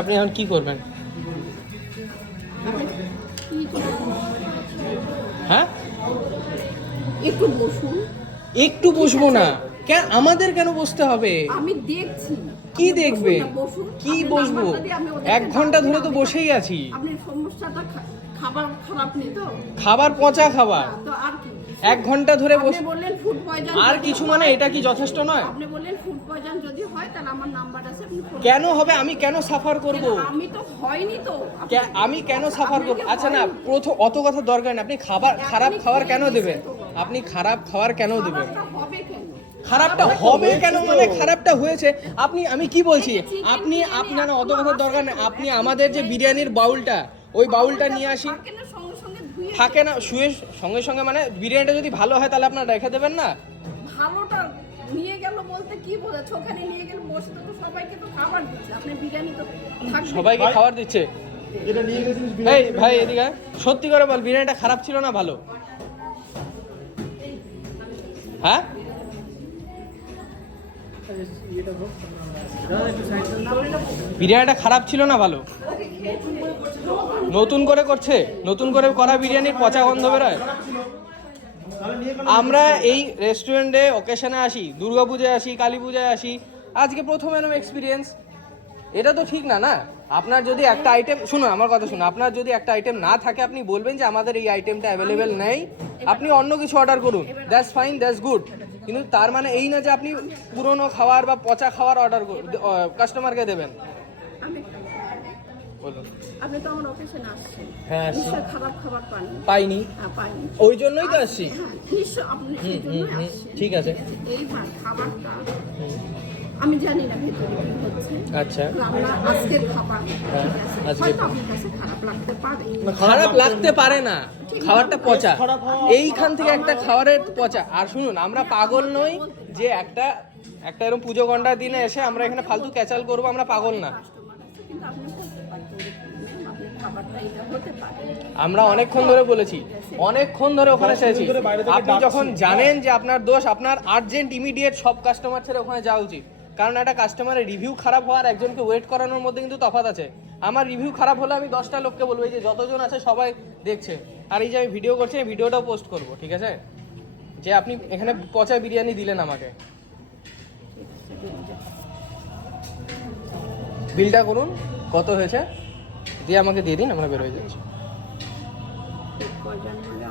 আপনি এখন কি করবেন? হ্যাঁ, একটু বসুন। একটু বসবো না কেন? আমাদের কেন বসতে হবে? আমি দেখছি। কি আপনি দেখবে? বসুন না, বসুন। কি আপনি বসবো? নাম্বারটা দিয়ে আমি ওদেরকে 1 ঘন্টা ধরে তো ডাকবো। বসেই আছি। আপনি সমস্যাটা খাবার খারাপ নেই তো? খাবার পচা খাবার। না, তো আর কি? 1 ঘন্টা ধরে আপনি বললেন ফুড পয়জন। আর কিছু মানে এটা কি যথেষ্ট নয়? আপনি বললেন ফুড পয়জন যদি হয় তাহলে আমার নাম্বার আছে, আপনি ফোন কেন হবে? আমি কেন সাফার করব? আমি তো হয়নি তো। আমি কেন সাফার করব? আচ্ছা না, প্রথম অত কথা দরকার নেই। আপনি খারাপ খাবার কেন দেবেন? আপনি খারাপ খাবার কেন দেবেন? খাবারটা হবে কেন? খারাপটা হবে কেন মানে খারাপটা হয়েছে। আমি কি বলছি, আপনি আপনার অত কথার দরকার নেই। আপনি আমাদের যে বিরিয়ানির বাউলটা, ওই বাউলটা নিয়ে আসি। থাকে না, সঙ্গে সঙ্গে ধুয়ে থাকে না, শুয়ে সঙ্গে সঙ্গে মানে বিরিয়ানিটা যদি ভালো হয় তাহলে আপনারা রেখে দেবেন না? ভালোটা নিয়ে গেল বলতে কি বোঝাচ্ছে? ওখানে নিয়ে গেলে বসে তো সবাইকে তো খাবার দিচ্ছে। আপনি বিরিয়ানি তো থাকবে। সবাইকে খাবার দিচ্ছে। এটা নিয়ে গেছিস এই ভাই এদিকে আয়। সত্যি করে বল, বিরিয়ানিটা খারাপ ছিল না ভালো? হ্যাঁ, বিরিয়ানিটা খারাপ ছিল না ভালো? নতুন করে করছে, নতুন করে করা বিরিয়ানির পচা গন্ধ বেরোয়। আমরা এই রেস্টুরেন্টে অকেশনে আসি, দুর্গাপূজায় আসি, কালী পূজায় আসি, আজকে প্রথম এরকম এক্সপিরিয়েন্স। এটা তো ঠিক না। না, আপনার যদি একটা আইটেম, শুনুন আমার কথা শুনুন, আপনার যদি একটা আইটেম না থাকে আপনি বলবেন যে আমাদের এই আইটেমটা অ্যাভেলেবেল নেই, আপনি অন্য কিছু অর্ডার করুন, দ্যাটস ফাইন, দ্যাটস গুড। কিন্তু তার মানে এই না যে আপনি পুরনো খাবার বা পচা খাবার অর্ডার কাস্টমারকে দেবেন। আমি বলুন। আপনি তো আমার অফিসে আসছেন। হ্যাঁ, আসছি। নিশ্চয় খারাপ খাবার পাননি। পাইনি, হ্যাঁ, পাইনি। ওই জন্যই তো আসছি। হ্যাঁ, নিশ্চয় আপনি সেই জন্যই আসছেন। ঠিক আছে। এইবার খাবারটা আমি জানি না ভেতরে কি হচ্ছে। আচ্ছা, রান্না আজকের খাবার ঠিক আছে। আজকের হয়তো আপনার কাছে খারাপ লাগতে পারে। খারাপ লাগতে পারে না, খাবারটা পচা। এইখান থেকে একটা খাবারের পচা। আর শুনুন, আমরা পাগল নই যে একটা এরকম পুজো ঘন্টার দিনে এসে আমরা এখানে ফালতু ক্যাচাল করবো, আমরা পাগল না। কাস্টমার আছে, কিন্তু আপনি বলতে পারেন আপনি খাবারটা এটা হতে পারে। আমরা অনেকক্ষণ ধরে বলেছি, অনেকক্ষণ ধরে ওখানে এসেছি। আপনি যখন জানেন যে আপনার দোষ, আপনার আর্জেন্ট ইমিডিয়েট সব কাস্টমার ছেড়ে ওখানে যাওয়া উচিত। কারণ একটা কাস্টমারের রিভিউ খারাপ হওয়ার একজনকে ওয়েট করানোর মধ্যে কিন্তু তফাৎ আছে। আমার রিভিউ খারাপ হলে আমি 10টা লোককে বলবো, এই যে যতজন আছে সবাই দেখছে, আর এই যে আমি ভিডিও করছি, এই ভিডিওটাও পোস্ট করবো, ঠিক আছে? যে আপনি এখানে পচা বিরিয়ানি দিলেন আমাকে। বিলটা করুন, কত হয়েছে দিয়ে আমাকে দিয়ে দিন, আমরা বের হয়ে যাচ্ছি। ফুড পয়জন হলে